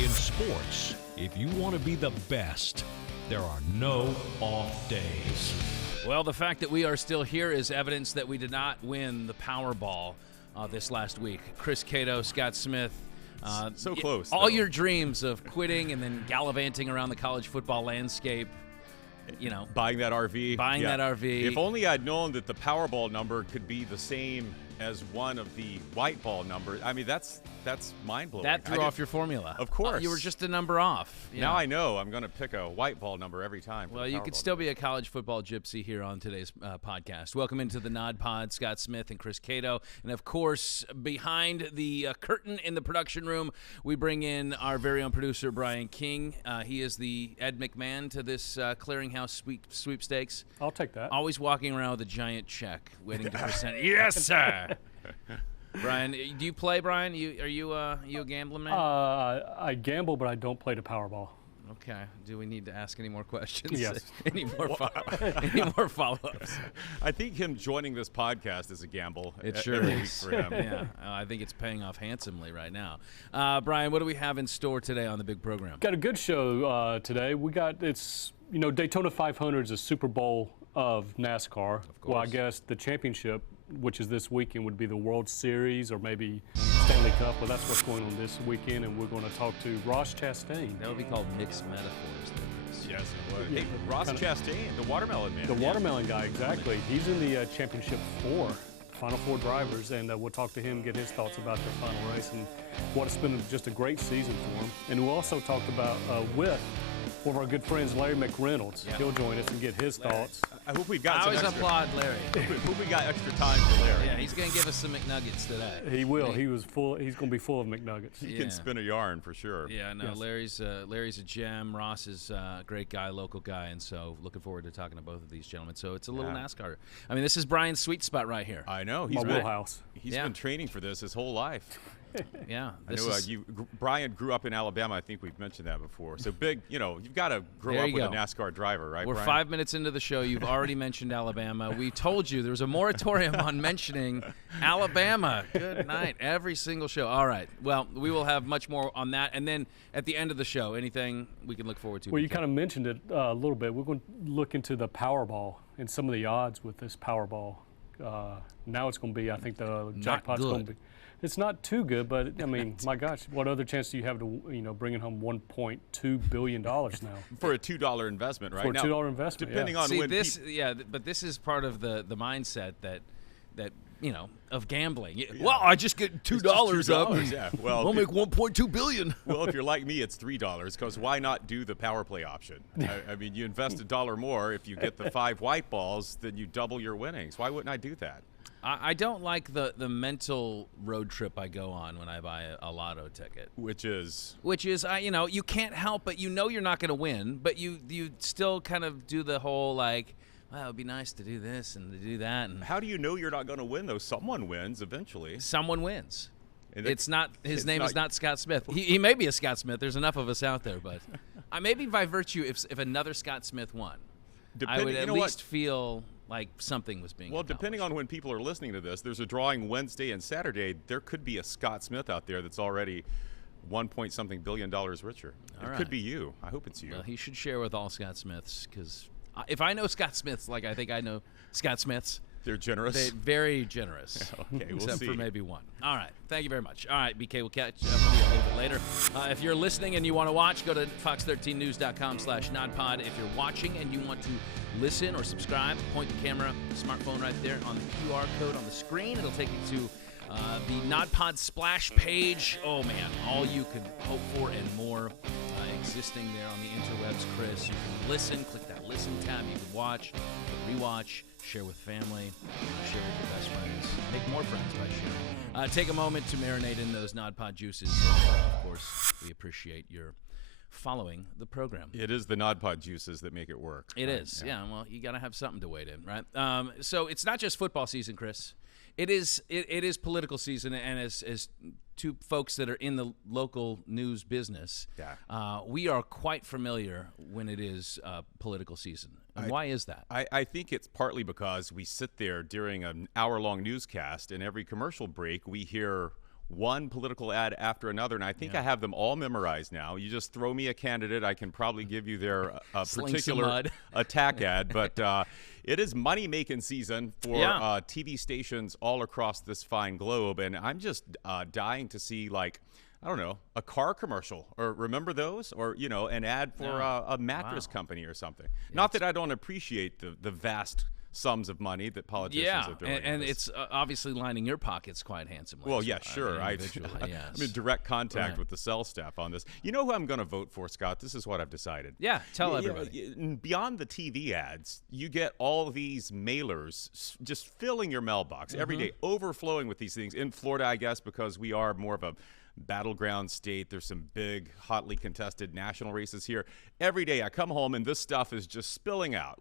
In sports, if you want to be the best, there are no off days. Well, the fact that we are still here is evidence that we did not win the Powerball this last week. Chris Cato, Scott Smith. So close. All your dreams of quitting and then gallivanting around the college football landscape, buying that RV. That RV. If only I'd known that the Powerball number could be the same as one of the white ball numbers. I mean, that's mind-blowing. That threw off your formula. Of course. You were just a number off. Now I know I'm going to pick a white ball number every time. Well, you could still be a college football gypsy here on today's podcast. Welcome into the Nod Pod, Scott Smith and Chris Cato. And, of course, behind the curtain in the production room, we bring in our very own producer, Brian King. He is the Ed McMahon to this clearinghouse sweepstakes. I'll take that. Always walking around with a giant check, waiting to present. Yes, sir. Brian, do you play, Brian? Are you a gambling man? I gamble, but I don't play the Powerball. Okay. Do we need to ask any more questions? Yes. Any more follow-ups? I think him joining this podcast is a gamble. It sure every is. week for him. Yeah, I think it's paying off handsomely right now. Brian, what do we have in store today on the big program? Got a good show today. Daytona 500 is a Super Bowl of NASCAR. Of course. Well, I guess the championship, which is this weekend, would be the World Series or maybe Stanley Cup. Well, that's what's going on this weekend, and we're going to talk to Ross Chastain. That would be called mixed metaphors there, Chris. Yes, it would. Yeah, Hey, Ross Chastain, the watermelon man. The watermelon guy, exactly. He's in the championship Final Four drivers, and we'll talk to him, get his thoughts about the final race and what it's been just a great season for him. And we'll also talk about with one of our good friends, Larry McReynolds. Yeah. Will join us and get his thoughts. I hope we've got I some always extra. applaud Larry. I hope we got extra time for Larry. Yeah, he's going to give us some McNuggets today. He will. He's going to be full of McNuggets. He can spin a yarn for sure. Yeah, no, Yes. Larry's a gem. Ross is a great guy, local guy, and so looking forward to talking to both of these gentlemen. So it's a little NASCAR. I mean, this is Brian's sweet spot right here. I know. My wheelhouse. He's been training for this his whole life. Yeah. I know Brian grew up in Alabama. I think we've mentioned that before. So big, you've got to grow up with a NASCAR driver, right, We're Brian? 5 minutes into the show. You've already mentioned Alabama. We told you there was a moratorium on mentioning Alabama. Good night. Every single show. All right. Well, we will have much more on that. And then at the end of the show, anything we can look forward to? Well, you kind of mentioned it a little bit. We're going to look into the Powerball and some of the odds with this Powerball. Now it's going to be, I think the jackpot's going to be. It's not too good, but I mean, my gosh, what other chance do you have to, bringing home $1.2 billion now? For a $2 investment, right? For a $2 investment, depending on when but this is part of the mindset that of gambling. Yeah. Well, I just get $2 up. Yeah. Well, I'll make $1.2 billion. Well, if you're like me, it's $3 because why not do the power play option? I mean, you invest $1 more. If you get the 5 white balls, then you double your winnings. Why wouldn't I do that? I don't like the mental road trip I go on when I buy a lotto ticket. Which is you can't help but you're not going to win, but you still kind of do the whole like, well, it would be nice to do this and to do that. And how do you know you're not going to win though? Someone wins eventually. Someone wins. It's not his name is not Scott Smith. Well, he may be a Scott Smith. There's enough of us out there, but maybe by virtue if another Scott Smith won, I would at least feel like something was being accomplished. Depending on when people are listening to this, there's a drawing Wednesday and Saturday. There could be a Scott Smith out there that's already $1.something billion richer. It could be you. I hope it's you. Well, he should share with all Scott Smiths because if I know Scott Smiths like I think I know Scott Smiths, they're generous. They're very generous. Okay, we'll except see. for maybe one. All right. Thank you very much. All right, BK, we'll catch up with you a little bit later. If you're listening and you want to watch, go to fox13news.com/nodpod. If you're watching and you want to listen or subscribe, point the camera, smartphone right there on the QR code on the screen. It'll take you to the NodPod splash page. Oh, man, all you could hope for and more existing there on the interwebs, Chris. You can listen, click that listen tab. You can watch, you can rewatch, share with family, share with your best friends. Make more friends by sharing. Take a moment to marinate in those NodPod juices. Of course, we appreciate your following the program. It is the NodPod juices that make it work. It is, yeah. Well, you got to have something to wade in, right? So it's not just football season, Chris. It is political season, and as two folks that are in the local news business, we are quite familiar when it is political season. And why is that? I think it's partly because we sit there during an hour-long newscast, and every commercial break we hear one political ad after another, and I think I have them all memorized now. You just throw me a candidate, I can probably give you their particular attack ad, but it is money-making season for TV stations all across this fine globe, and I'm just dying to see, like, I don't know, a car commercial, or remember those? Or, you know, an ad for a mattress company or something. Yeah, not that I don't appreciate the vast sums of money that politicians are throwing. And it's obviously lining your pockets quite handsomely. Well, yeah, sure. I'm in direct contact with the sales staff on this. You know who I'm going to vote for, Scott? This is what I've decided. Yeah, tell everybody. Beyond the TV ads, you get all these mailers just filling your mailbox every day, overflowing with these things. In Florida, I guess, because we are more of a battleground state. There's some big, hotly contested national races here. Every day I come home and this stuff is just spilling out.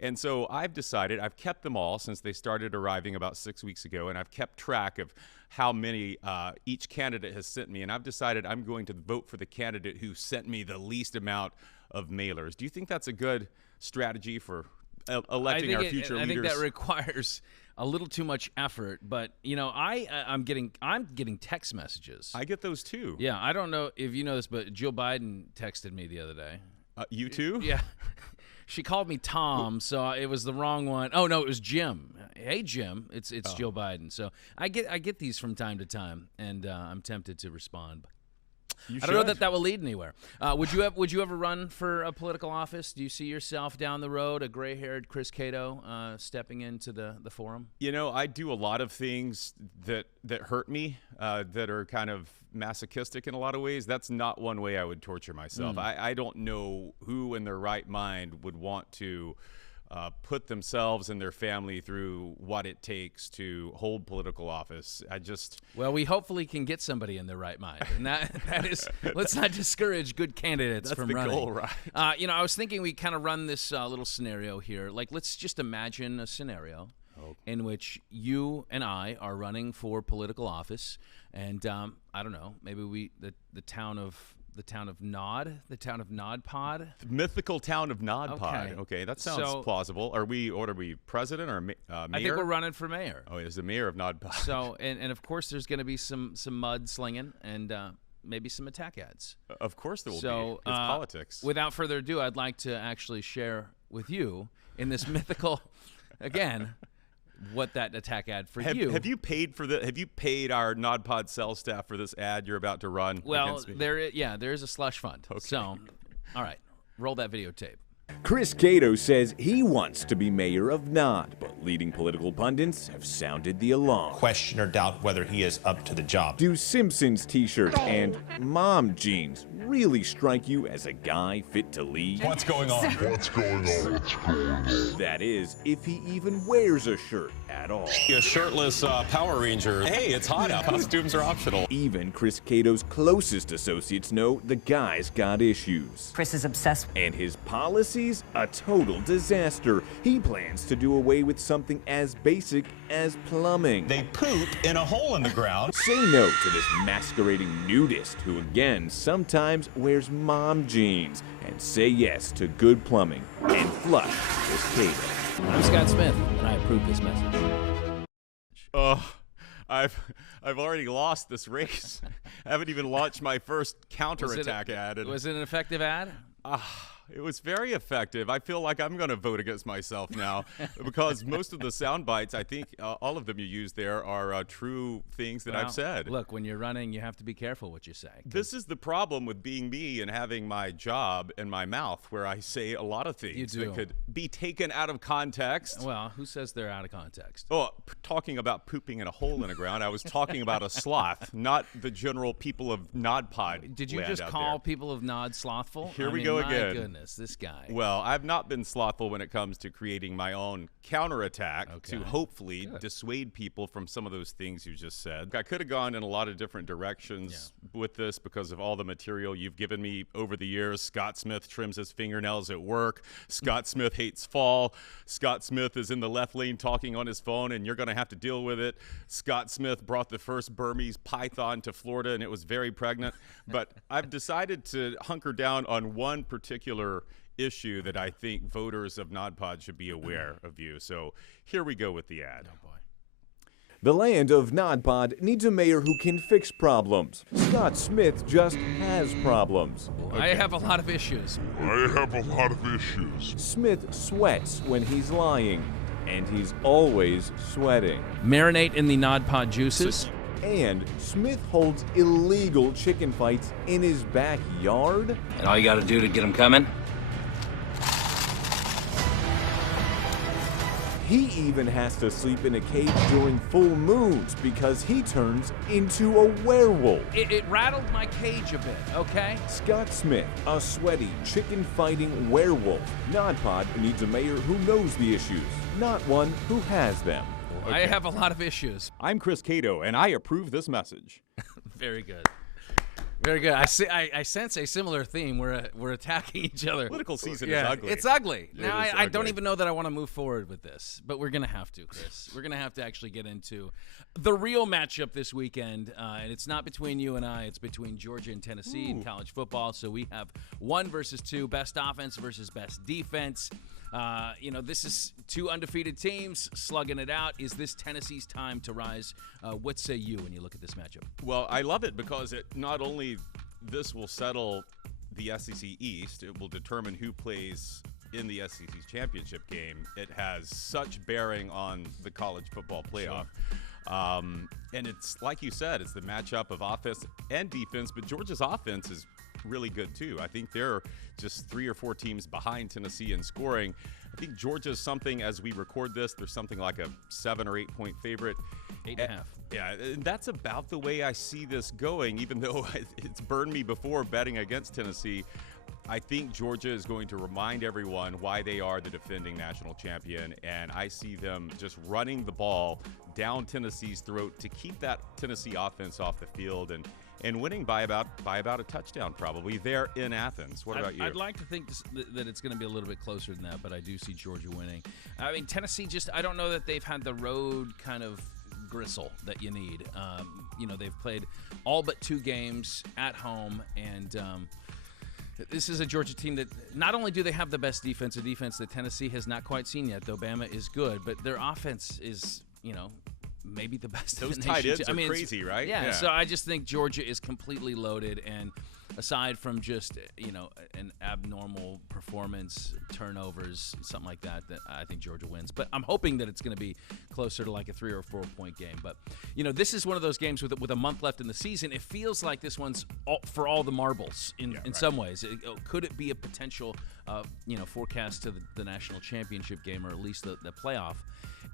And so I've decided, I've kept them all since they started arriving about 6 weeks ago, and I've kept track of how many each candidate has sent me, and I've decided I'm going to vote for the candidate who sent me the least amount of mailers. Do you think that's a good strategy for electing our future leaders? I think that requires a little too much effort, but you know, I'm getting text messages. I get those too. Yeah, I don't know if you know this, but Jill Biden texted me the other day. You too? Yeah. She called me Tom, so it was the wrong one. Oh no, it was Jim. Hey Jim, it's Jill Biden. So I get these from time to time, and I'm tempted to respond. I don't know that will lead anywhere. Would you ever run for a political office? Do you see yourself down the road, a gray-haired Chris Cato, stepping into the forum? You know, I do a lot of things that hurt me, that are kind of masochistic in a lot of ways. That's not one way I would torture myself. I don't know who in their right mind would want to put themselves and their family through what it takes to hold political office. Well, we hopefully can get somebody in their right mind, and that is, let's not discourage good candidates from running. That's the goal, right? You know, I was thinking we kind of run this little scenario here. Like, let's just imagine a scenario in which you and I are running for political office, and I don't know, maybe the town of Nodpod. The mythical town of Nodpod. Okay, that sounds plausible. Are we president or mayor? I think we're running for mayor. Oh, it's the mayor of Nodpod. So, and of course, there's going to be some mud slinging and maybe some attack ads. Of course there will be. It's politics. Without further ado, I'd like to actually share with you in this mythical, again, what that attack ad for you. Have you paid for have you paid our Nodpod sales staff for this ad you're about to run? Well, there is a slush fund. Okay. So, all right, roll that videotape. Chris Cato says he wants to be mayor of Nod, but leading political pundits have sounded the alarm. Question or doubt whether he is up to the job. Do Simpsons t-shirts and mom jeans really strike you as a guy fit to lead? What's going on? What's going on? What's going on? That is, if he even wears a shirt at all. A shirtless Power Ranger. Hey, it's hot out. Costumes are optional. Even Chris Cato's closest associates know the guy's got issues. Chris is obsessed. And his policies? A total disaster. He plans to do away with something as basic as plumbing. They poop in a hole in the ground. Say no to this masquerading nudist who, again, sometimes wears mom jeans. And say yes to good plumbing. And flush Chris Cato. I'm Scott Smith, and I approve this message. I've already lost this race. I haven't even launched my first counterattack ad. Was it an effective ad? It was very effective. I feel like I'm going to vote against myself now because most of the sound bites, I think all of them you use there are true things that I've said. Look, when you're running, you have to be careful what you say. This is the problem with being me and having my job and my mouth where I say a lot of things that could be taken out of context. Well, who says they're out of context? Oh, talking about pooping in a hole in the ground, I was talking about a sloth, not the general people of Nodpod. Did you just call people of Nod slothful? Here we go again. My goodness. This guy. Well, I've not been slothful when it comes to creating my own counterattack to hopefully dissuade people from some of those things you just said. I could have gone in a lot of different directions with this because of all the material you've given me over the years. Scott Smith trims his fingernails at work. Scott Smith hates fall. Scott Smith is in the left lane talking on his phone, and you're going to have to deal with it. Scott Smith brought the first Burmese python to Florida, and it was very pregnant. But I've decided to hunker down on one particular issue that I think voters of Nodpod should be aware of you. So here we go with the ad. Oh boy. The land of NodPod needs a mayor who can fix problems. Scott Smith just has problems. I have a lot of issues. Smith sweats when he's lying, and he's always sweating. Marinate in the NodPod juices. And Smith holds illegal chicken fights in his backyard? And all you got to do to get them coming? He even has to sleep in a cage during full moons because he turns into a werewolf. It rattled my cage a bit, okay? Scott Smith, a sweaty, chicken-fighting werewolf. NodPod needs a mayor who knows the issues, not one who has them. I have a lot of issues. I'm Chris Cato, and I approve this message. Very good. Very good. I sense a similar theme. We're attacking each other. Political season is ugly. It's ugly. Now, is I don't ugly. even know that I want to move forward with this, but we're going to have to, Chris. We're going to have to actually get into the real matchup this weekend, and it's not between you and I. It's between Georgia and Tennessee in college football. So we have 1 versus 2, best offense versus best defense. This is 2 undefeated teams slugging it out. Is this Tennessee's time to rise? What say you when you look at this matchup? Well, I love it because it not only this will settle the SEC East, it will determine who plays in the SEC's championship game. It has such bearing on the college football playoff. Sure. And it's like you said, it's the matchup of offense and defense, but Georgia's offense is really good too. I think they're just 3 or 4 teams behind Tennessee in scoring. I think Georgia's something, as we record this, there's something like a 7 or 8 point favorite. 8.5. Yeah, and that's about the way I see this going, even though it's burned me before betting against Tennessee. I think Georgia is going to remind everyone why they are the defending national champion, and I see them just running the ball down Tennessee's throat to keep that Tennessee offense off the field and winning by about a touchdown probably there in Athens. What about you? I'd like to think that it's going to be a little bit closer than that, but I do see Georgia winning. I mean, Tennessee I don't know that they've had the road kind of gristle that you need. They've played all but 2 games at home, and this is a Georgia team that not only do they have the best defense, a defense that Tennessee has not quite seen yet, though Bama is good, but their offense is, maybe the best Those in the tight nation. ends are crazy, right? Yeah, so I just think Georgia is completely loaded, and aside from just, an abnormal performance, turnovers, something like that I think Georgia wins. But I'm hoping that it's going to be closer to like a 3 or 4 point game. But, this is one of those games with a month left in the season. It feels like this one's for all the marbles in some ways. Could it be a potential, forecast to the national championship game, or at least the playoff?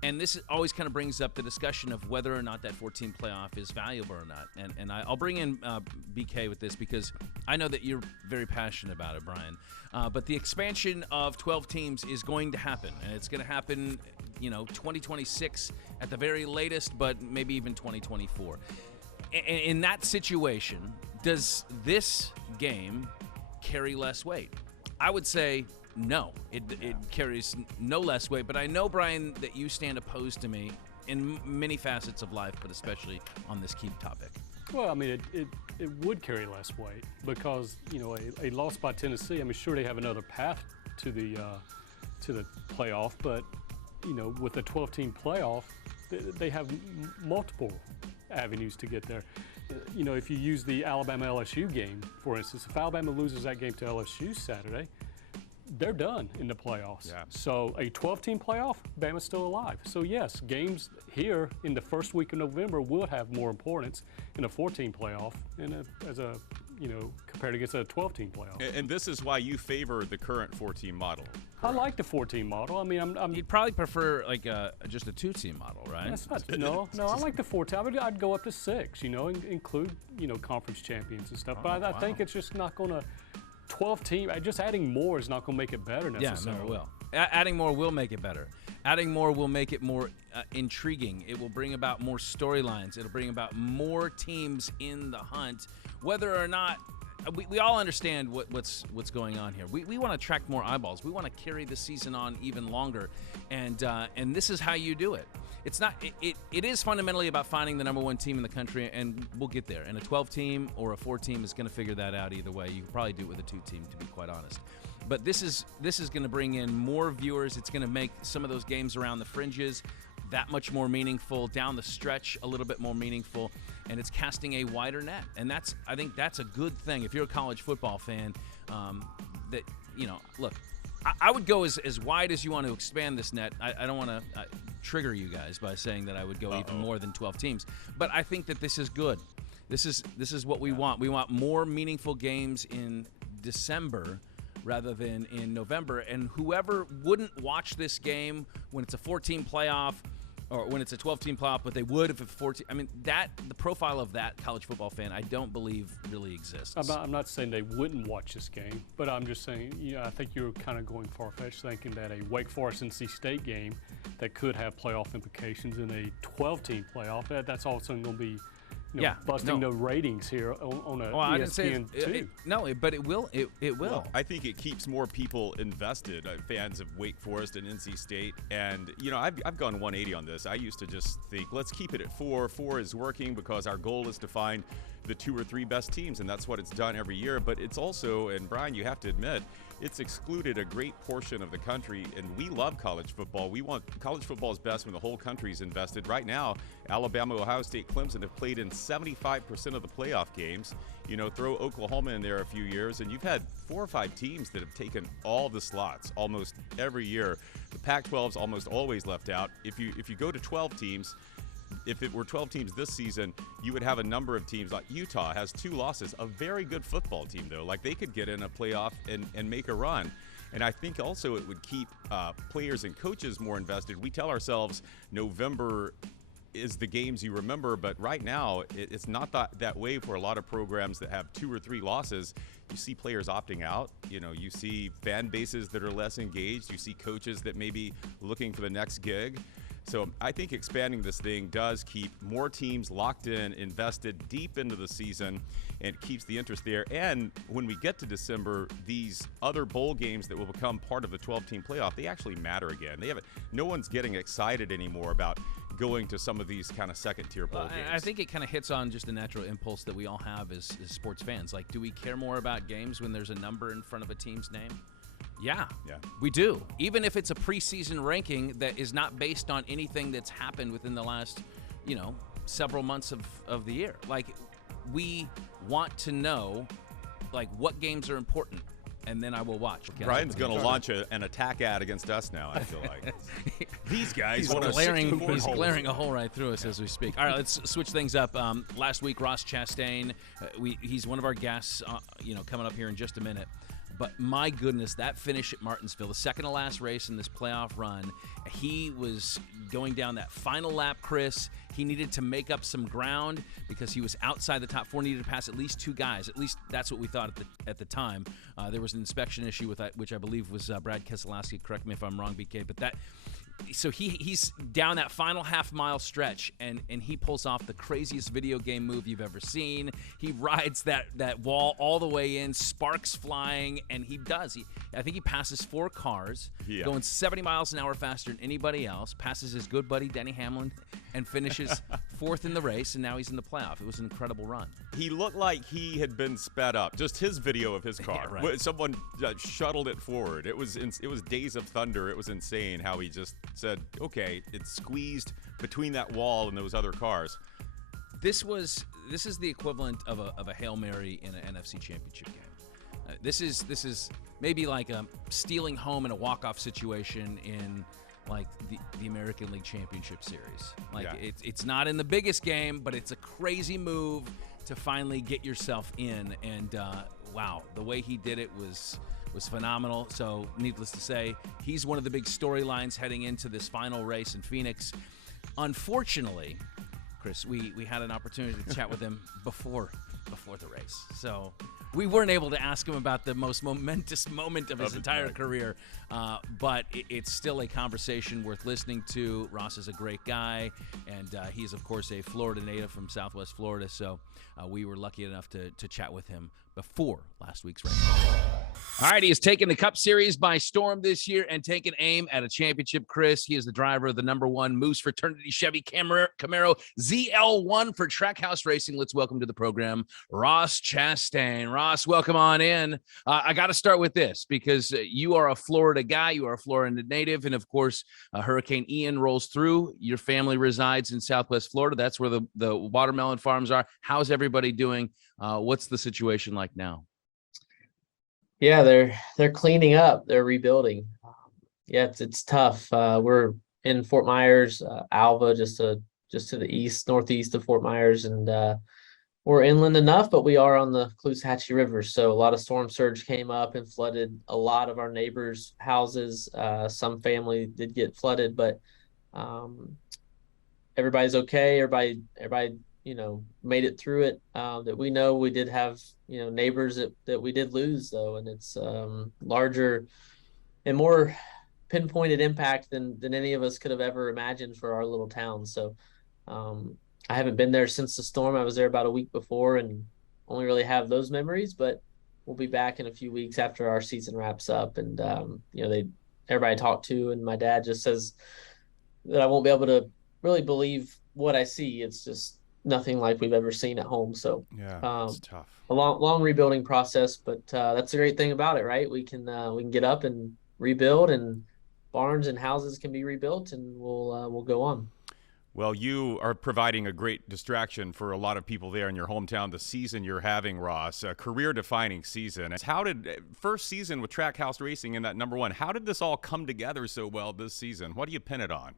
And this always kind of brings up the discussion of whether or not that 14 playoff is valuable or not. And I'll bring in BK with this because I know that you're very passionate about it, Brian. But the expansion of 12 teams is going to happen. And it's going to happen, 2026 at the very latest, but maybe even 2024. In that situation, does this game carry less weight? I would say no, it carries no less weight. But I know, Brian, that you stand opposed to me in many facets of life, but especially on this key topic. Well, I mean, it would carry less weight because, a loss by Tennessee, I mean, sure, they have another path to the playoff, but, with a 12-team playoff, they have multiple avenues to get there. If you use the Alabama-LSU game, for instance, if Alabama loses that game to LSU Saturday, they're done in the playoffs. Yeah. So a 12-team playoff, Bama's still alive. So yes, games here in the first week of November will have more importance in a 14 playoff compared against a 12-team playoff. And this is why you favor the current 4-team model. I like the 4-team model. I mean, You'd probably prefer just a 2-team model, right? That's not, no. I like the 4-team. I'd go up to 6. Include conference champions and stuff. But I think it's just not going to. 12-team, just adding more is not going to make it better necessarily. Yeah, no, it will. Adding more will make it better. Adding more will make it more intriguing. It will bring about more storylines. It'll bring about more teams in the hunt. Whether or not we all understand what's going on here. We want to attract more eyeballs. We want to carry the season on even longer, and this is how you do it. It's not. It is fundamentally about finding the number 1 team in the country, and we'll get there. And a 12-team or a 4-team is going to figure that out either way. You could probably do it with a 2-team, to be quite honest. But this is going to bring in more viewers. It's going to make some of those games around the fringes that much more meaningful, down the stretch a little bit more meaningful, and it's casting a wider net. And I think that's a good thing. If you're a college football fan, that, look, I would go as wide as you want to expand this net. I don't want to trigger you guys by saying that I would go even more than 12 teams. But I think that this is good. This is what we want. We want more meaningful games in December rather than in November. And whoever wouldn't watch this game when it's a 14 playoff or when it's a 12-team playoff, but they would if it's 14. I mean, the profile of that college football fan, I don't believe really exists. I'm not saying they wouldn't watch this game, but I'm just saying, I think you're kind of going far-fetched thinking that a Wake Forest-NC State game that could have playoff implications in a 12-team playoff, that's also going to be busting the ratings here on a ESPN I didn't say no, but it will. It will. Well, I think it keeps more people invested, fans of Wake Forest and NC State. And, I've gone 180 on this. I used to just think, let's keep it at 4. 4 is working because our goal is to find the 2 or 3 best teams, and that's what it's done every year. But it's also, and Brian, you have to admit, it's excluded a great portion of the country, and we love college football. We want college football is best when the whole country's invested. Right now, Alabama, Ohio State, Clemson have played in 75% of the playoff games. Throw Oklahoma in there a few years, and you've had 4 or 5 teams that have taken all the slots almost every year. The Pac-12's almost always left out. If you go to 12 teams, if it were 12 teams this season, you would have a number of teams. Like Utah has 2 losses, a very good football team, though. Like, they could get in a playoff and make a run. And I think also it would keep players and coaches more invested. We tell ourselves November is the games you remember, but right now it's not that way for a lot of programs that have 2 or 3 losses. You see players opting out. You see fan bases that are less engaged. You see coaches that may be looking for the next gig. So I think expanding this thing does keep more teams locked in, invested deep into the season, and it keeps the interest there. And when we get to December, these other bowl games that will become part of the 12-team playoff, they actually matter again. No one's getting excited anymore about going to some of these kind of second-tier bowl games. I think it kind of hits on just a natural impulse that we all have as sports fans. Like, do we care more about games when there's a number in front of a team's name? Yeah, we do. Even if it's a preseason ranking that is not based on anything that's happened within the last, several months of the year. Like, we want to know, what games are important, and then I will watch. Okay? Brian's going to launch an attack ad against us now, I feel like. These guys he's glaring a hole right through us as we speak. All right, let's switch things up. Last week, Ross Chastain, he's one of our guests, coming up here in just a minute. But my goodness, that finish at Martinsville, the second to last race in this playoff run, he was going down that final lap, Chris. He needed to make up some ground because he was outside the top 4, needed to pass at least 2 guys. At least that's what we thought at the time. There was an inspection issue with that, which I believe was Brad Keselowski. Correct me if I'm wrong, BK. But so he's down that final half-mile stretch, and he pulls off the craziest video game move you've ever seen. He rides that wall all the way in, sparks flying, and he does. I think he passes 4 cars, going 70 miles an hour faster than anybody else, passes his good buddy Denny Hamlin, and finishes 4th in the race, and now he's in the playoff. It was an incredible run. He looked like he had been sped up. Just his video of his car. Yeah, right. Someone shuttled it forward. It was Days of Thunder. It was insane how he just said, okay, it's squeezed between that wall and those other cars. This is the equivalent of a Hail Mary in an NFC Championship game. This is maybe like a stealing home in a walk-off situation in like the American League Championship Series. It's not in the biggest game, but it's a crazy move to finally get yourself in. And wow, the way he did it was phenomenal. So needless to say, he's one of the big storylines heading into this final race in Phoenix. Unfortunately, Chris, we had an opportunity to chat with him before the race. So we weren't able to ask him about the most momentous moment of his entire career, but it's still a conversation worth listening to. Ross is a great guy, and he's, of course, a Florida native from Southwest Florida, so we were lucky enough to chat with him before last week's race. All right, he has taken the Cup Series by storm this year and taken aim at a championship. Chris, he is the driver of the #1 Moose Fraternity Chevy Camaro ZL1 for Trackhouse Racing. Let's welcome to the program Ross Chastain. Ross, welcome on in. I got to start with this because you are a Florida guy. You are a Florida native. And, of course, Hurricane Ian rolls through. Your family resides in Southwest Florida. That's where the watermelon farms are. How's everybody doing? What's the situation like now? Yeah, they're cleaning up. They're rebuilding. Yeah, it's tough. We're in Fort Myers, Alva, just to the east, northeast of Fort Myers, and we're inland enough, but we are on the Caloosahatchee River. So a lot of storm surge came up and flooded a lot of our neighbors' houses. Some family did get flooded, but everybody's okay. Everybody made it through it. That we know, we did have, neighbors that we did lose though. And it's larger and more pinpointed impact than any of us could have ever imagined for our little town. So I haven't been there since the storm. I was there about a week before and only really have those memories, but we'll be back in a few weeks after our season wraps up. And, everybody I talk to, and my dad just says that I won't be able to really believe what I see. It's just nothing like we've ever seen at home. So yeah, it's tough. A long rebuilding process, but that's the great thing about it, right? We can get up and rebuild, and barns and houses can be rebuilt, and we'll go on. Well, you are providing a great distraction for a lot of people there in your hometown. The season you're having, Ross, a career-defining season. How did first season with Trackhouse Racing in that #1? How did this all come together so well this season? What do you pin it on?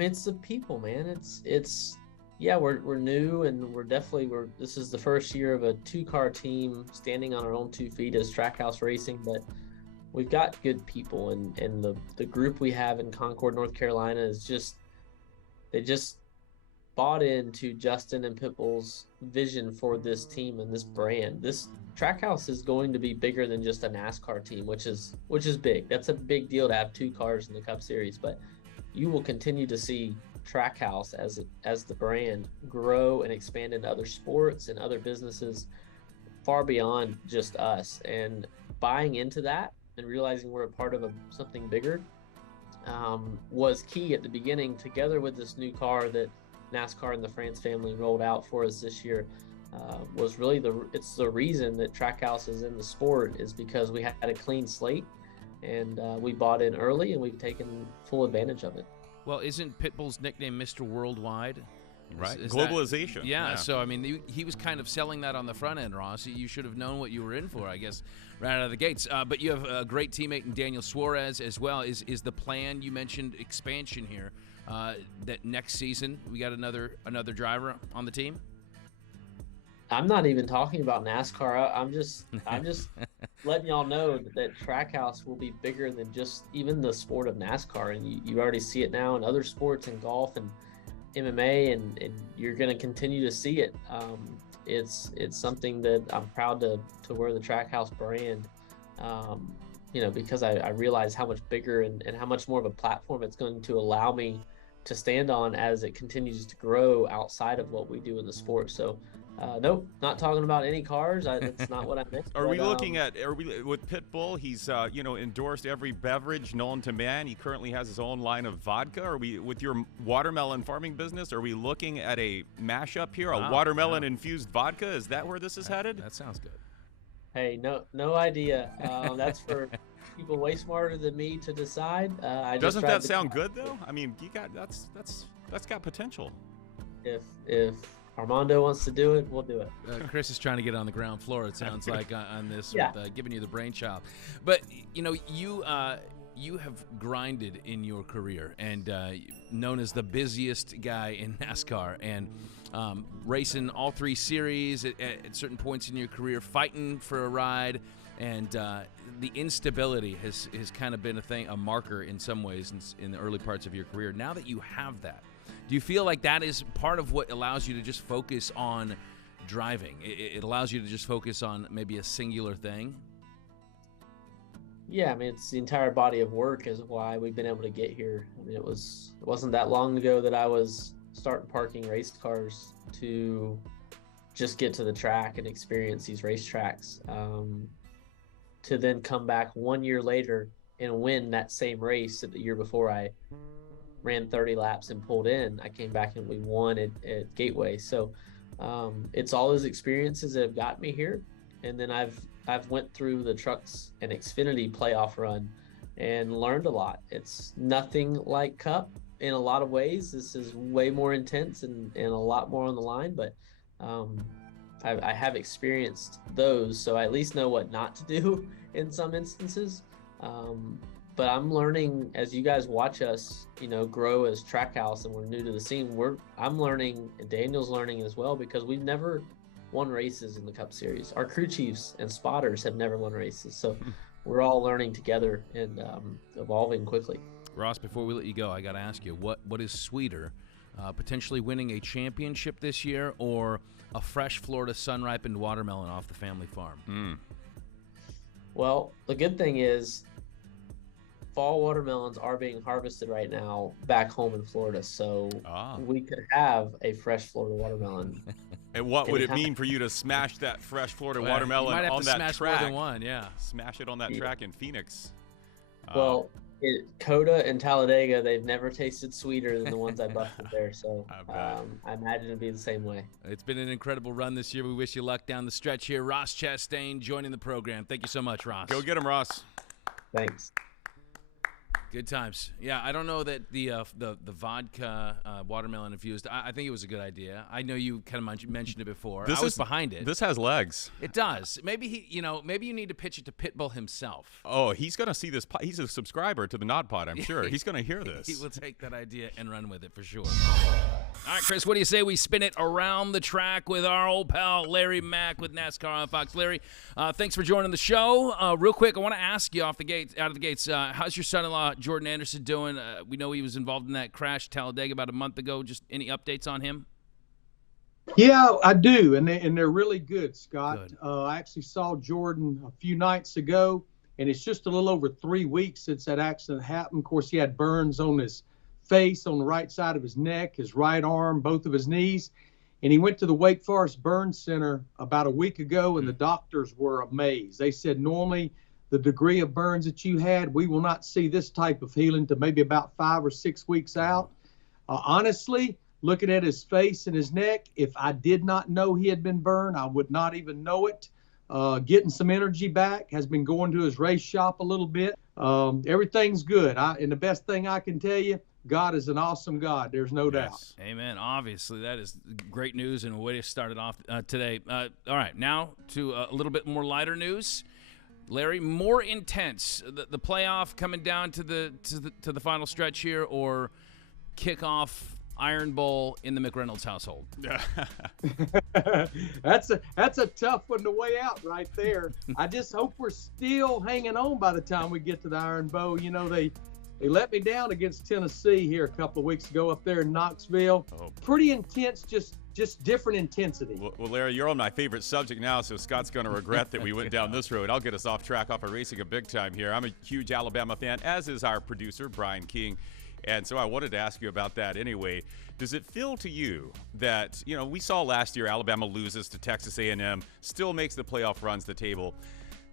It's the people, man. It's we're new, and this is the first year of a 2-car team standing on our own 2 feet as Trackhouse Racing, but we've got good people, and the group we have in Concord, North Carolina they just bought into Justin and Pitbull's vision for this team and this brand. This Trackhouse is going to be bigger than just a NASCAR team, which is big. That's a big deal to have 2 cars in the Cup Series, but you will continue to see Trackhouse as the brand grow and expand into other sports and other businesses far beyond just us. And buying into that and realizing we're a part of something bigger was key at the beginning, together with this new car that NASCAR and the France family rolled out for us this year. Was really it's the reason that Trackhouse is in the sport, is because we had a clean slate, and we bought in early, and we've taken full advantage of it. Well, isn't Pitbull's nickname Mr. Worldwide? Right. Globalization. Yeah. So, he was kind of selling that on the front end, Ross. You should have known what you were in for, I guess, right out of the gates. But you have a great teammate in Daniel Suarez as well. Is the plan, you mentioned expansion here, that next season we got another driver on the team? I'm not even talking about NASCAR. I'm just letting y'all know that Trackhouse will be bigger than just even the sport of NASCAR, and you already see it now in other sports, in golf and MMA, and you're going to continue to see it. It's something that I'm proud to wear the Trackhouse brand, because I realize how much bigger and how much more of a platform it's going to allow me to stand on as it continues to grow outside of what we do in the sport. So nope, not talking about any cars. That's not what I meant. Are we with Pitbull? He's endorsed every beverage known to man. He currently has his own line of vodka. Are we, with your watermelon farming business, are we looking at a mashup here, a watermelon infused vodka? Is that where this is headed? That sounds good. Hey, no idea. That's for people way smarter than me to decide. Doesn't that sound good though? That's got potential. If Armando wants to do it, we'll do it. Chris is trying to get on the ground floor, it sounds like, on this, yeah. with giving you the brainchild. But, you have grinded in your career and known as the busiest guy in NASCAR, and racing all 3 series at certain points in your career, fighting for a ride, and the instability has kind of been a marker in some ways in the early parts of your career. Now that you have that, do you feel like that is part of what allows you to just focus on driving? It allows you to just focus on maybe a singular thing? Yeah, it's the entire body of work is why we've been able to get here. It wasn't that long ago that I was starting parking race cars to just get to the track and experience these racetracks, to then come back 1 year later and win that same race that the year before I ran 30 laps and pulled in. I came back and we won at Gateway. So it's all those experiences that have got me here. And then I've went through the Trucks and Xfinity playoff run and learned a lot. It's nothing like Cup in a lot of ways. This is way more intense and a lot more on the line, but I have experienced those, so I at least know what not to do in some instances. But I'm learning as you guys watch us, grow as Trackhouse, and we're new to the scene. I'm learning, and Daniel's learning as well, because we've never won races in the Cup Series. Our crew chiefs and spotters have never won races, so we're all learning together and evolving quickly. Ross, before we let you go, I got to ask you, what is sweeter, potentially winning a championship this year or a fresh Florida sun-ripened watermelon off the family farm? Well, the good thing is fall watermelons are being harvested right now back home in Florida, so we could have a fresh Florida watermelon. And what would it mean for you to smash that fresh Florida watermelon you might have on to that smash track? More than one, yeah. Smash it on that track in Phoenix. Well, Coda and Talladega, they've never tasted sweeter than the ones I busted there. So I imagine it'd be the same way. It's been an incredible run this year. We wish you luck down the stretch here. Ross Chastain joining the program. Thank you so much, Ross. Go get him, Ross. Thanks. Good times. Yeah, I don't know that the vodka watermelon infused. I think it was a good idea. I know you kind of mentioned it before. I was behind it. This has legs. It does. Maybe maybe you need to pitch it to Pitbull himself. Oh, he's gonna see this. He's a subscriber to the nodpod, I'm sure. He's gonna hear this. He will take that idea and run with it for sure. All right, Chris, what do you say we spin it around the track with our old pal Larry Mack with NASCAR on Fox? Larry, thanks for joining the show. Real quick, I want to ask you out of the gates, how's your son-in-law Jordan Anderson doing? We know he was involved in that crash at Talladega about a month ago. Just any updates on him? Yeah, I do, and they're really good, Scott. Good. I actually saw Jordan a few nights ago, and it's just a little over 3 weeks since that accident happened. Of course, he had burns on his face, on the right side of his neck, his right arm, both of his knees, and he went to the Wake Forest Burn Center about a week ago, and the doctors were amazed. They said normally the degree of burns that you had, we will not see this type of healing to maybe about 5 or 6 weeks out. Honestly, looking at his face and his neck, if I did not know he had been burned, I would not even know it. Getting some energy back, has been going to his race shop a little bit. Everything's good. And the best thing I can tell you, God is an awesome God. There's no doubt. Amen. Obviously, that is great news and a way to start it off today. All right, now to a little bit more lighter news. Larry, more intense, the playoff coming down to the final stretch here, or kickoff Iron Bowl in the McReynolds household? That's a tough one to weigh out right there. I just hope we're still hanging on by the time we get to the Iron Bowl. They let me down against Tennessee here a couple of weeks ago up there in Knoxville. Pretty intense, just different intensity. Well, Larry, you're on my favorite subject now, so Scott's going to regret that we went down this road. I'll get us off track, off of racing a big time here. I'm a huge Alabama fan, as is our producer, Brian King. And so I wanted to ask you about that anyway. Does it feel to you that, we saw last year Alabama loses to Texas A&M, still makes the playoff runs the table.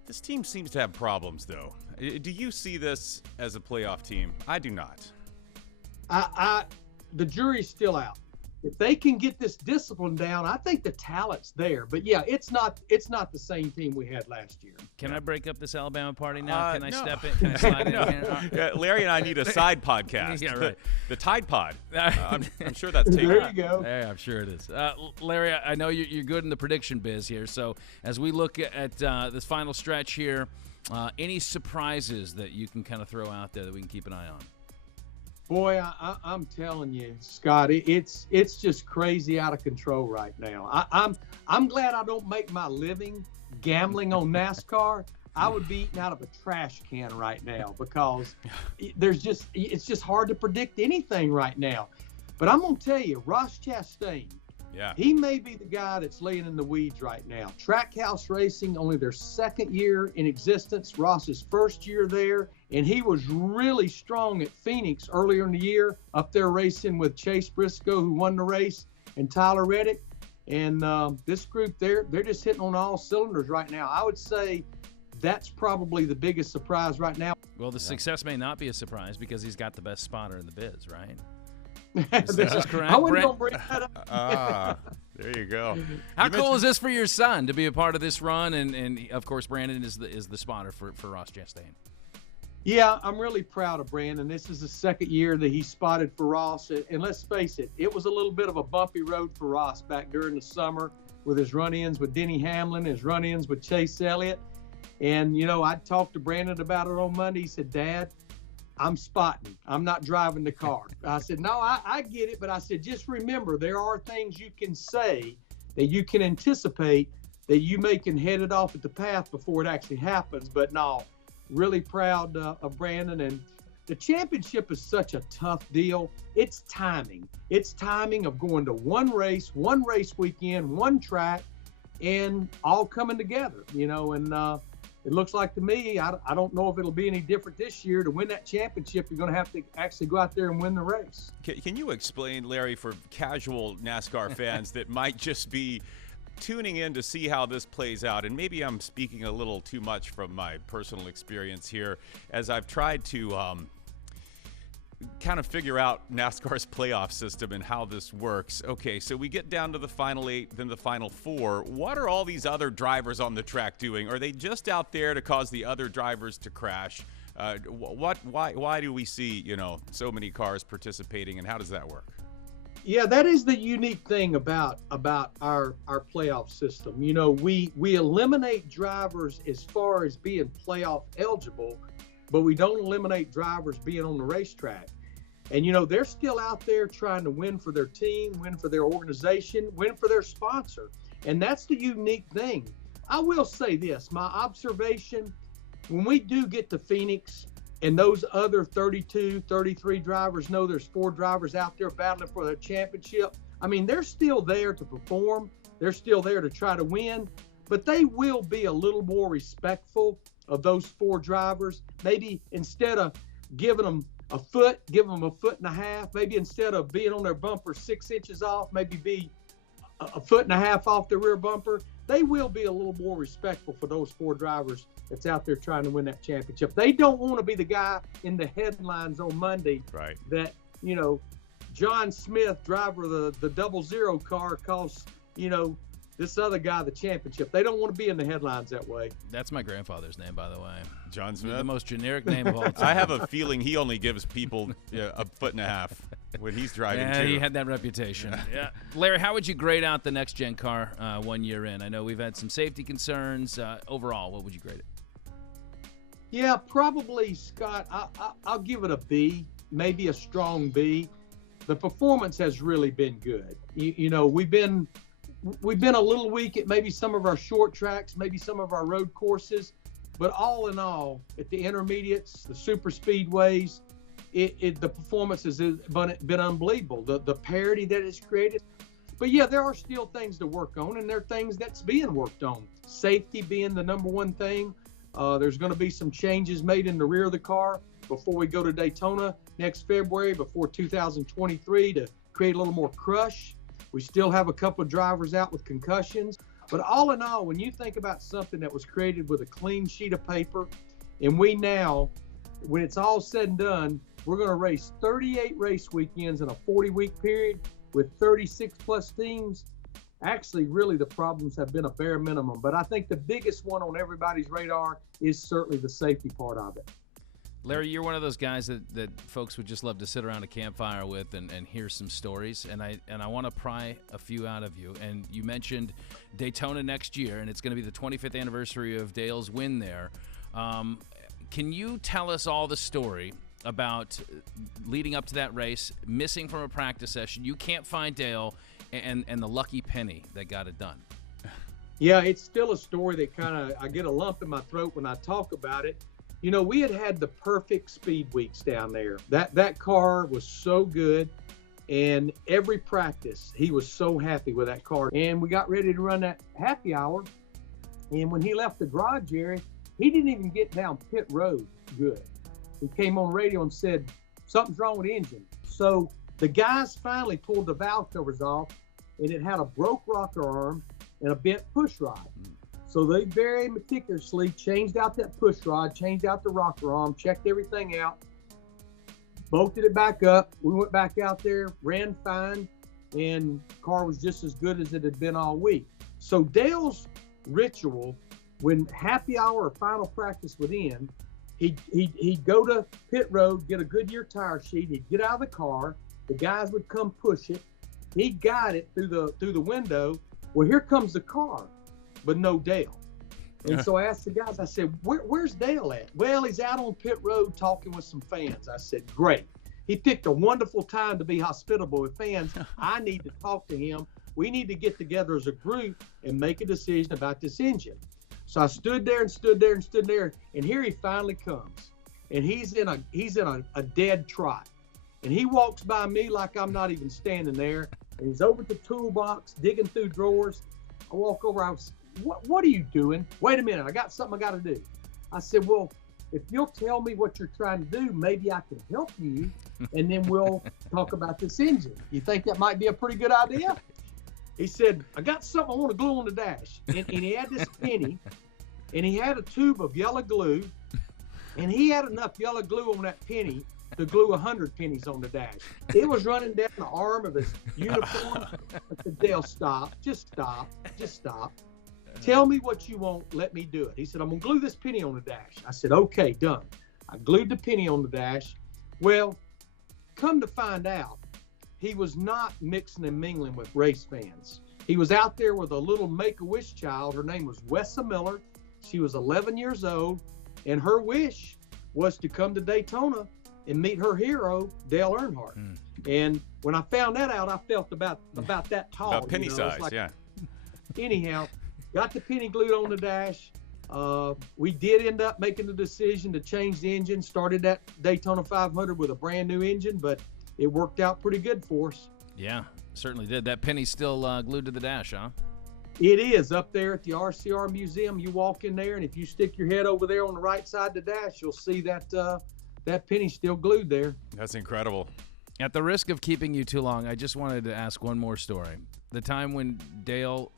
This team seems to have problems, though. Do you see this as a playoff team? I do not. The jury's still out. If they can get this discipline down, I think the talent's there. But yeah, it's not the same team we had last year. Can I break up this Alabama party now? Can I no. step in? Can I slide in here? Larry and I need a side podcast. Yeah, right. The Tide Pod. I'm sure that's taken. There you go. Yeah, I'm sure it is. Larry, I know you're good in the prediction biz here. So as we look at this final stretch here, any surprises that you can kind of throw out there that we can keep an eye on? Boy, I'm telling you, Scott, it's just crazy out of control right now. I'm glad I don't make my living gambling on NASCAR. I would be eating out of a trash can right now because it's just hard to predict anything right now. But I'm gonna tell you, Ross Chastain, he may be the guy that's laying in the weeds right now. Trackhouse Racing, only their second year in existence. Ross's first year there, and he was really strong at Phoenix earlier in the year, up there racing with Chase Briscoe, who won the race, and Tyler Reddick. And this group, they're just hitting on all cylinders right now. I would say that's probably the biggest surprise right now. Well, the success may not be a surprise because he's got the best spotter in the biz, right? This is correct, I wasn't Brent? going to bring that up. There you go. How cool is this for your son to be a part of this run? And of course, Brandon is the spotter for Ross Chastain. Yeah, I'm really proud of Brandon. This is the second year that he spotted for Ross. And let's face it, it was a little bit of a bumpy road for Ross back during the summer with his run-ins with Denny Hamlin, his run-ins with Chase Elliott. And, you know, I talked to Brandon about it on Monday. He said, Dad, I'm spotting. I'm not driving the car. I said, no, I get it. But I said, just remember, there are things you can say that you can anticipate that you may can head it off at the path before it actually happens. But no, really proud of Brandon. And the championship is such a tough deal. It's timing. It's timing of going to one race weekend, one track, and all coming together, you know. And it looks like to me, I don't know if it'll be any different this year. To win that championship, you're going to have to actually go out there and win the race. Can you explain, Larry, for casual NASCAR fans that might just be tuning in to see how this plays out, and maybe I'm speaking a little too much from my personal experience here, as I've tried to kind of figure out NASCAR's playoff system and how this works. Okay, so we get down to the final 8, then the final 4. What are all these other drivers on the track doing? Are they just out there to cause the other drivers to crash? Why do we see, you know, so many cars participating, and how does that work? Yeah, that is the unique thing about our playoff system. You know, we eliminate drivers as far as being playoff eligible, but we don't eliminate drivers being on the racetrack. And, you know, they're still out there trying to win for their team, win for their organization, win for their sponsor. And that's the unique thing. I will say this, my observation, when we do get to Phoenix and those other 32, 33 drivers know there's 4 drivers out there battling for their championship, I mean, they're still there to perform. They're still there to try to win, but they will be a little more respectful of those 4 drivers. Maybe instead of giving them a foot, give them a 1.5 feet. Maybe instead of being on their bumper 6 inches off, maybe be a 1.5 feet off the rear bumper. They will be a little more respectful for those 4 drivers that's out there trying to win that championship. They don't want to be the guy in the headlines on Monday, right, that, you know, John Smith, driver of the 00 car, costs, you know, this other guy the championship. They don't want to be in the headlines that way. That's my grandfather's name, by the way. John Smith? The most generic name of all time. I have a feeling he only gives people a 1.5 feet when he's driving, too. He had that reputation. Yeah. Larry, how would you grade out the next-gen car 1 year in? I know we've had some safety concerns. Overall, what would you grade it? Yeah, probably, Scott, I'll give it a B, maybe a strong B. The performance has really been good. You know, we've been a little weak at maybe some of our short tracks, maybe some of our road courses, but all in all, at the intermediates, the super speedways, the performance has been unbelievable. The parity that it's created. But yeah, there are still things to work on, and there are things that's being worked on. Safety being the number one thing. There's going to be some changes made in the rear of the car before we go to Daytona next February, before 2023, to create a little more crush. We still have a couple of drivers out with concussions. But all in all, when you think about something that was created with a clean sheet of paper, and we now, when it's all said and done, we're going to race 38 race weekends in a 40-week period with 36 plus teams. Actually, really, the problems have been a bare minimum. But I think the biggest one on everybody's radar is certainly the safety part of it. Larry, you're one of those guys that folks would just love to sit around a campfire with and hear some stories, and I want to pry a few out of you. And you mentioned Daytona next year, and it's going to be the 25th anniversary of Dale's win there. Can you tell us all the story about leading up to that race, missing from a practice session? You can't find Dale, and the lucky penny that got it done. Yeah, it's still a story that I get a lump in my throat when I talk about it. You know, we had the perfect speed weeks down there. That car was so good, and every practice he was so happy with that car. And we got ready to run that happy hour, and when he left the garage area, he didn't even get down pit road good. He came on radio and said something's wrong with the engine. So the guys finally pulled the valve covers off, and it had a broke rocker arm and a bent push rod. So they very meticulously changed out that push rod, changed out the rocker arm, checked everything out, bolted it back up. We went back out there, ran fine, and car was just as good as it had been all week. So Dale's ritual, when happy hour or final practice would end, he'd go to pit road, get a Goodyear tire sheet, he'd get out of the car, the guys would come push it, he'd guide it through the window. Well, here comes the car, but no Dale. And so I asked the guys, I said, where's Dale at? Well, he's out on pit road talking with some fans. I said, great. He picked a wonderful time to be hospitable with fans. I need to talk to him. We need to get together as a group and make a decision about this engine. So I stood there, and here he finally comes. And he's in a dead trot. And he walks by me like I'm not even standing there. And he's over at the toolbox, digging through drawers. I walk over, I was, what are you doing? Wait a minute, I got something I got to do. I said, well, if you'll tell me what you're trying to do, maybe I can help you, and then we'll talk about this engine. You think that might be a pretty good idea? He said, I got something I want to glue on the dash. And he had this penny, and he had a tube of yellow glue, and he had enough yellow glue on that penny to glue 100 pennies on the dash. It was running down the arm of his uniform. I said, Dale, stop. Just stop. Just stop. Tell me what you want. Let me do it. He said, I'm going to glue this penny on the dash. I said, okay, done. I glued the penny on the dash. Well, come to find out, he was not mixing and mingling with race fans. He was out there with a little Make-A-Wish child. Her name was Wessa Miller. She was 11 years old, and her wish was to come to Daytona and meet her hero, Dale Earnhardt. And when I found that out, I felt about that tall. About penny size, like, yeah. Anyhow, got the penny glued on the dash. We did end up making the decision to change the engine, started that Daytona 500 with a brand new engine, but it worked out pretty good for us. Yeah, certainly did. That penny's still glued to the dash, huh? It is up there at the RCR Museum. You walk in there, and if you stick your head over there on the right side of the dash, you'll see that that penny's still glued there. That's incredible. At the risk of keeping you too long, I just wanted to ask one more story. The time when Dale,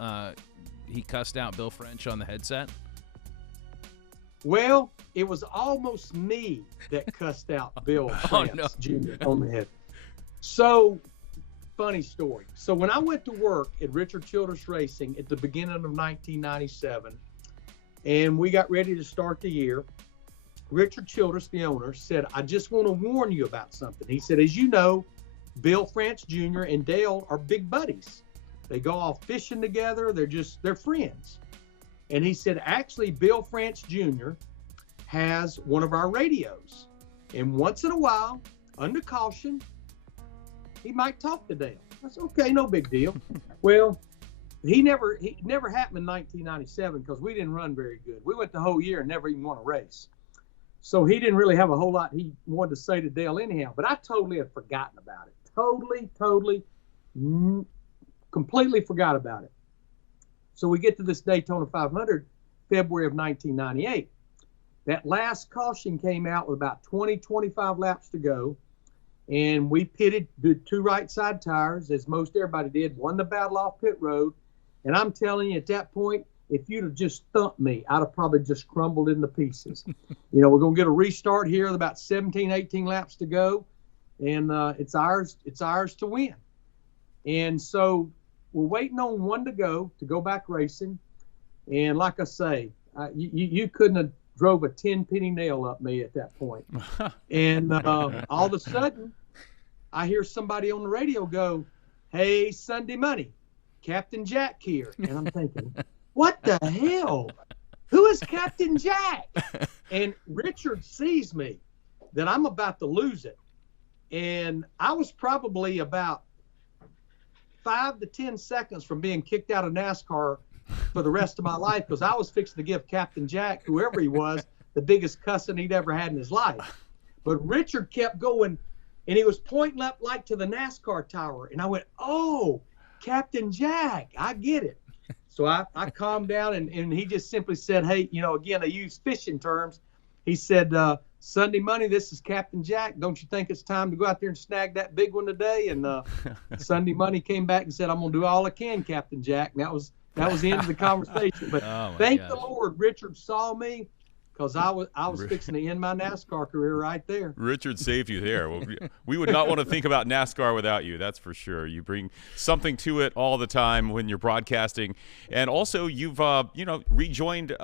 he cussed out Bill French on the headset? Well, it was almost me that cussed out Bill French Jr. on the head. So, funny story. So when I went to work at Richard Childress Racing at the beginning of 1997, and we got ready to start the year, Richard Childress, the owner, said, I just want to warn you about something. He said, as you know, Bill French Jr. and Dale are big buddies. They go off fishing together. They're friends. And he said, actually, Bill French Jr. has one of our radios. And once in a while, under caution, he might talk to Dale. I said, okay, no big deal. Well, he never happened in 1997 because we didn't run very good. We went the whole year and never even won a race. So he didn't really have a whole lot he wanted to say to Dale anyhow. But I totally had forgotten about it. Completely forgot about it. So we get to this Daytona 500, February of 1998. That last caution came out with about 25 laps to go. And we pitted, did two right side tires, as most everybody did, won the battle off pit road. And I'm telling you, at that point, if you'd have just thumped me, I'd have probably just crumbled into pieces. We're going to get a restart here with about 17, 18 laps to go. And it's ours to win. And so we're waiting on one to go back racing. And like I say, you couldn't have drove a 10-penny nail up me at that point. And all of a sudden, I hear somebody on the radio go, hey, Sunday Money, Captain Jack here. And I'm thinking, what the hell? Who is Captain Jack? And Richard sees me, that I'm about to lose it. And I was probably about 5 to 10 seconds from being kicked out of NASCAR for the rest of my life, because I was fixing to give Captain Jack, whoever he was, the biggest cussing he'd ever had in his life. But Richard kept going, and he was pointing up like to the NASCAR tower. And I went, oh, Captain Jack, I get it. So I calmed down, and he just simply said, hey, again, I use fishing terms. He said, Sunday, Monday, this is Captain Jack. Don't you think it's time to go out there and snag that big one today? And Sunday, Monday came back and said, I'm going to do all I can, Captain Jack. And that was the end of the conversation. But thank the Lord, Richard saw me, because I was fixing to end my NASCAR career right there. Richard saved you there. Well, we would not want to think about NASCAR without you, that's for sure. You bring something to it all the time when you're broadcasting. And also, you've rejoined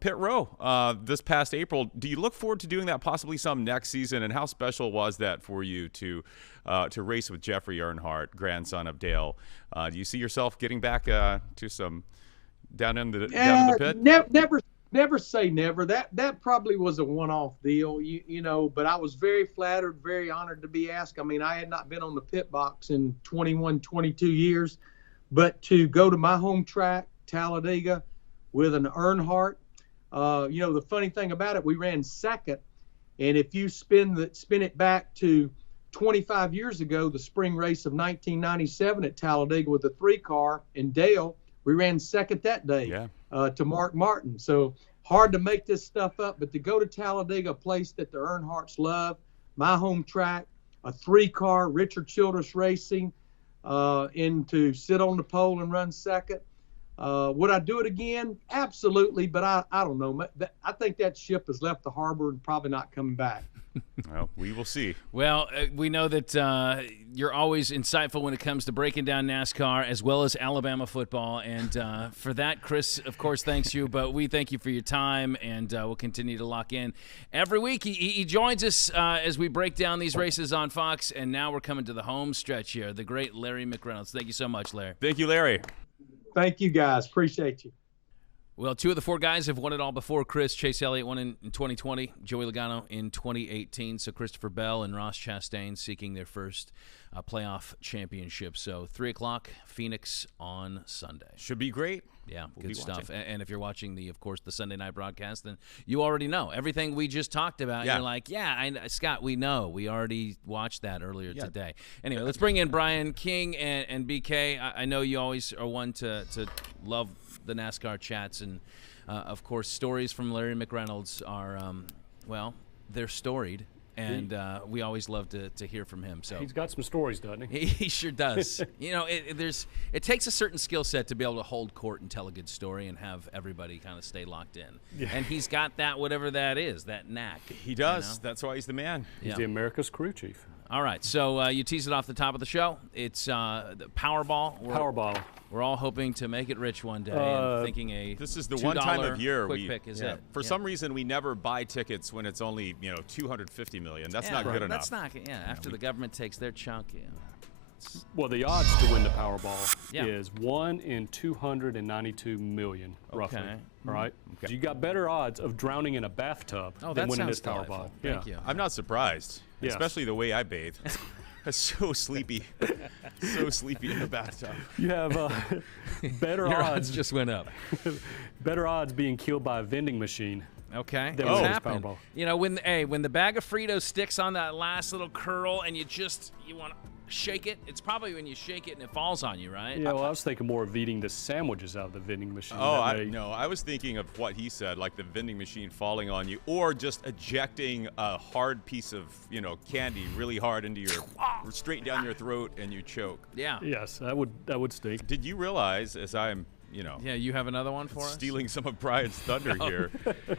Pit Row this past April. Do you look forward to doing that possibly some next season? And how special was that for you to race with Jeffrey Earnhardt, grandson of Dale? Do you see yourself getting back to some down in the pit? Never say never. That probably was a one-off deal, but I was very flattered, very honored to be asked. I mean, I had not been on the pit box in 21, 22 years, but to go to my home track, Talladega, with an Earnhardt, the funny thing about it, we ran second, and if you spin it back to 25 years ago, the spring race of 1997 at Talladega with the 3-car in Dale, we ran second that day. To Mark Martin. So hard to make this stuff up, but to go to Talladega, a place that the Earnhardts love, my home track, a 3-car, Richard Childress Racing, and to sit on the pole and run second. Would I do it again? Absolutely, but I don't know. I think that ship has left the harbor and probably not coming back. Well, we will see. Well, we know that you're always insightful when it comes to breaking down NASCAR as well as Alabama football. And for that, Chris, of course, thanks you. But we thank you for your time, and we'll continue to lock in. Every week he joins us as we break down these races on Fox. And now we're coming to the home stretch here, the great Larry McReynolds. Thank you so much, Larry. Thank you, Larry. Thank you, guys. Appreciate you. Well, 2 of the 4 guys have won it all before Chris. Chase Elliott won in 2020, Joey Logano in 2018. So Christopher Bell and Ross Chastain seeking their first playoff championship. So 3 o'clock, Phoenix on Sunday. Should be great. Yeah, good stuff. And if you're watching the Sunday night broadcast, then you already know everything we just talked about. Yeah. You're like, Scott, we know. We already watched that earlier today. Anyway, let's bring in Brian King and BK. I know you always are one to love the NASCAR chats, and of course stories from Larry McReynolds are they're storied, and we always love to hear from him. So he's got some stories, doesn't he? He sure does. It takes a certain skill set to be able to hold court and tell a good story and have everybody kind of stay locked in. And he's got that, whatever that is, that knack. He does. That's why he's the man. He's the America's crew chief. All right, so you teased it off the top of the show. It's the Powerball. Powerball. We're all hoping to make it rich one day, and thinking this is the one time of year quick pick is it. For some reason, we never buy tickets when it's only $250 million. That's not good enough. That's not. After the government takes their chunk. Well, the odds to win the Powerball is 1 in 292 million, roughly. All right. Okay. So you got better odds of drowning in a bathtub than winning this Powerball. Thank you. I'm not surprised, especially the way I bathe. So sleepy. So sleepy in the bathtub. You have better Your odds. Just went up. Better odds being killed by a vending machine. Okay. Than What's winning happened? this Powerball. When the bag of Fritos sticks on that last little curl and you want to shake it, it's probably when you shake it and it falls on you, right? Yeah, well, I was thinking more of eating the sandwiches out of the vending machine. I was thinking of what he said, like the vending machine falling on you, or just ejecting a hard piece of, candy really hard into straight down your throat and you choke. Yeah. Yes, that would stink. Did you realize, as I'm, Yeah, you have another one for us? Stealing some of Brian's thunder here.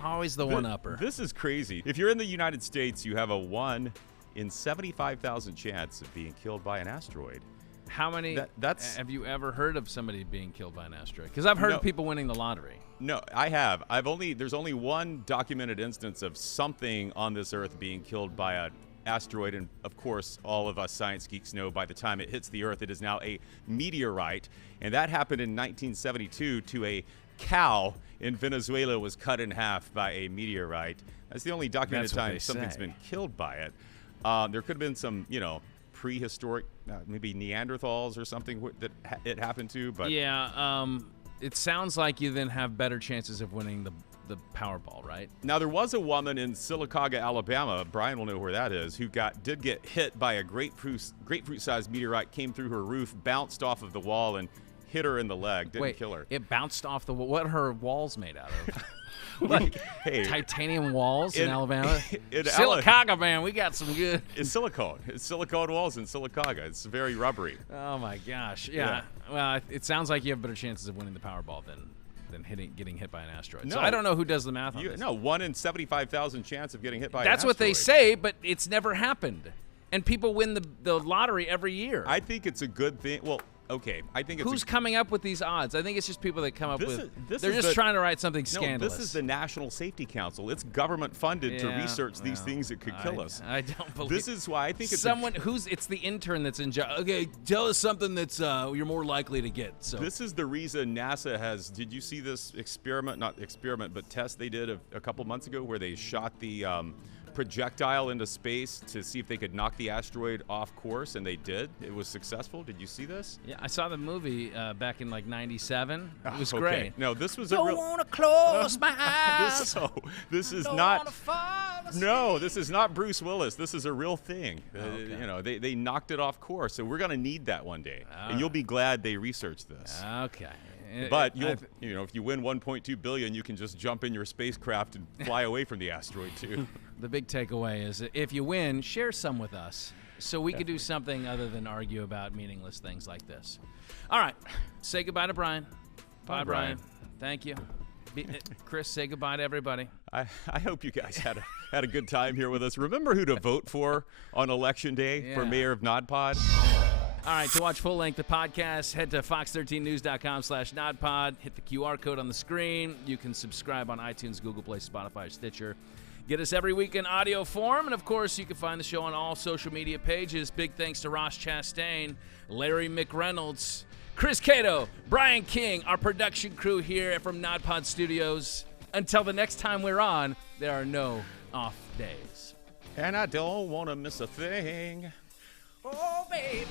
Always the one-upper. This is crazy. If you're in the United States, you have a 1 in 75,000 chance of being killed by an asteroid. How many have you ever heard of somebody being killed by an asteroid? Because I've heard of people winning the lottery. No, I have. There's only one documented instance of something on this Earth being killed by an asteroid, and of course, all of us science geeks know by the time it hits the Earth, it is now a meteorite, and that happened in 1972 to a cow in Venezuela was cut in half by a meteorite. That's the only documented time something's been killed by it. There could have been some, prehistoric, maybe Neanderthals or something that it happened to. But it sounds like you then have better chances of winning the Powerball, right? Now, there was a woman in Sylacauga, Alabama, Brian will know where that is, who did get hit by a grapefruit-sized meteorite, came through her roof, bounced off of the wall, and hit her in the leg. Didn't kill her. It bounced off the wall. What are her walls made out of? Like Hey, titanium walls in Alabama. in Silicaga, man, we got some good. It's silicone. It's silicone walls in Silicaga. It's very rubbery. Oh my gosh, yeah. Well, it sounds like you have better chances of winning the Powerball than getting hit by an asteroid. No. So I don't know who does the math on this. No, 1 in 75,000 chance of getting hit by an That's asteroid. what they say, but it's never happened. And people win the lottery every year. I think it's a good thing. Well, okay. I think it's Who's coming up with these odds? I think it's just people that come up with. this They're is just the- trying to write something scandalous. This is the National Safety Council. It's government funded to research these things that could kill us. I don't believe. This is why I think it's someone it's the intern that's in job. Okay, tell us something that's you're more likely to get. So This is the reason NASA has. Did you see this experiment? Not experiment, but test they did a couple months ago where they shot the projectile into space to see if they could knock the asteroid off course, and they did. It was successful. Did you see this? Yeah, I saw the movie back in like '97. It was Okay. great. No, this was Don't a real. wanna close my eyes. This is Don't not. wanna fall asleep. No, this is not Bruce Willis. This is a real thing. Okay. You know, they knocked it off course, so we're gonna need that one day, and you'll be glad they researched this. Okay. But you know, if you win 1.2 billion, you can just jump in your spacecraft and fly away from the asteroid too. The big takeaway is that if you win, share some with us so we could do something other than argue about meaningless things like this. All right. Say goodbye to Brian. Bye, Brian. Thank you. Chris, say goodbye to everybody. I hope you guys had a good time here with us. Remember who to vote for on Election Day for mayor of Nodpod? All right, to watch full-length the podcast, head to fox13news.com/nodpod. Hit the QR code on the screen. You can subscribe on iTunes, Google Play, Spotify, Stitcher. Get us every week in audio form. And, of course, you can find the show on all social media pages. Big thanks to Ross Chastain, Larry McReynolds, Chris Cato, Brian King, our production crew here from Nodpod Studios. Until the next time we're on, there are no off days. And I don't want to miss a thing. Oh, baby.